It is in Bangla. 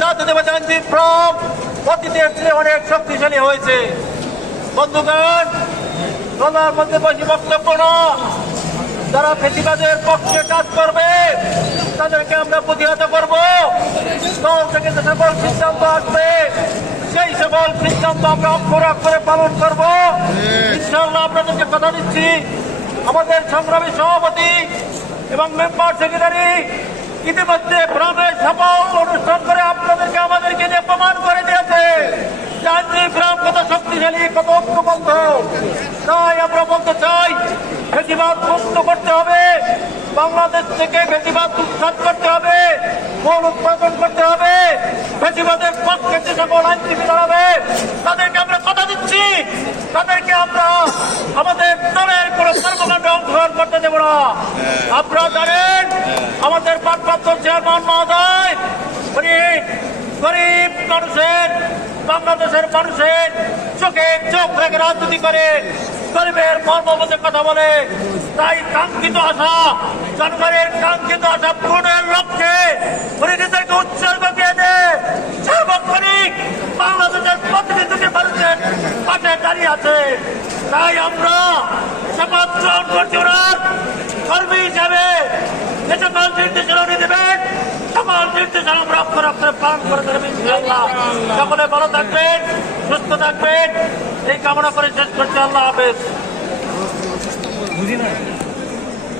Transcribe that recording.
জাতীয়তাবাদী আইনজীবী ফ্রম অতীতের চেয়ে অনেক শক্তিশালী হয়েছে। বন্ধুগণ মধ্যে বেশি বক্তব্য না। যারা ফেসিবাদের পক্ষে কাজ করবে তাদেরকে আমরা প্রতিহত করব। দল থেকে যে সকল সিদ্ধান্ত আসবে সেই সকল সিদ্ধান্ত আমরা অক্ষর অক্ষরে পালন করব। ইনশাআল্লাহ আপনাদেরকে কথা দিচ্ছি। আমাদের সংগ্রামী সভাপতি এবং মেম্বার সেক্রেটারি ইতিমধ্যে গ্রামের সফল অনুষ্ঠান করে আপনাদেরকে আমাদেরকে যে প্রমাণ করে দিয়েছে জানি গ্রাম কত শক্তিশালী কত ঐক্যবদ্ধ তাই আমরা বলতে চাই বেশিরভাগ মুক্ত করতে হবে। বাংলাদেশ থেকে বেশিরভাগ উৎখাত করতে হবে মূল উৎপাদন করতে হবে। বেশিরভাগের পক্ষে যে সকল আইনজীবী দাঁড়াবে তাদেরকে আমরা কথা দিচ্ছি। তাদেরকে আমরা আমাদের দলের কোনো কর্মকাণ্ডে অংশগ্রহণ করতে দেব না। আপনারা জানেন আমাদের ভারপ্রাপ্ত চেয়ারম্যান মহোদয় উনি গরিব মানুষের বাংলাদেশের মানুষের চোখে চোখ রেখে রাজনীতি করে, গরিবের মর্মবোধে কথা বলে। তাই কাঙ্ক্ষিত আশা, জনগণের কাঙ্ক্ষিত আশা পূরণের লক্ষ্যে উনি উৎসর্গ দিয়ে দেয় সার্বক্ষণিক বাংলাদেশের প্রতিটি দুটি মানুষের পাশে দাঁড়িয়ে আছে। তাই আমরা ওনার কর্মী হিসাবে দেবেন সকল যেন আমরা অক্ষর পালন করে দেবেন, ইনশাআল্লাহ। সকলে ভালো থাকবেন, সুস্থ থাকবেন। এই কামনা করে শেষ করছি, আল্লাহ হাফেজ।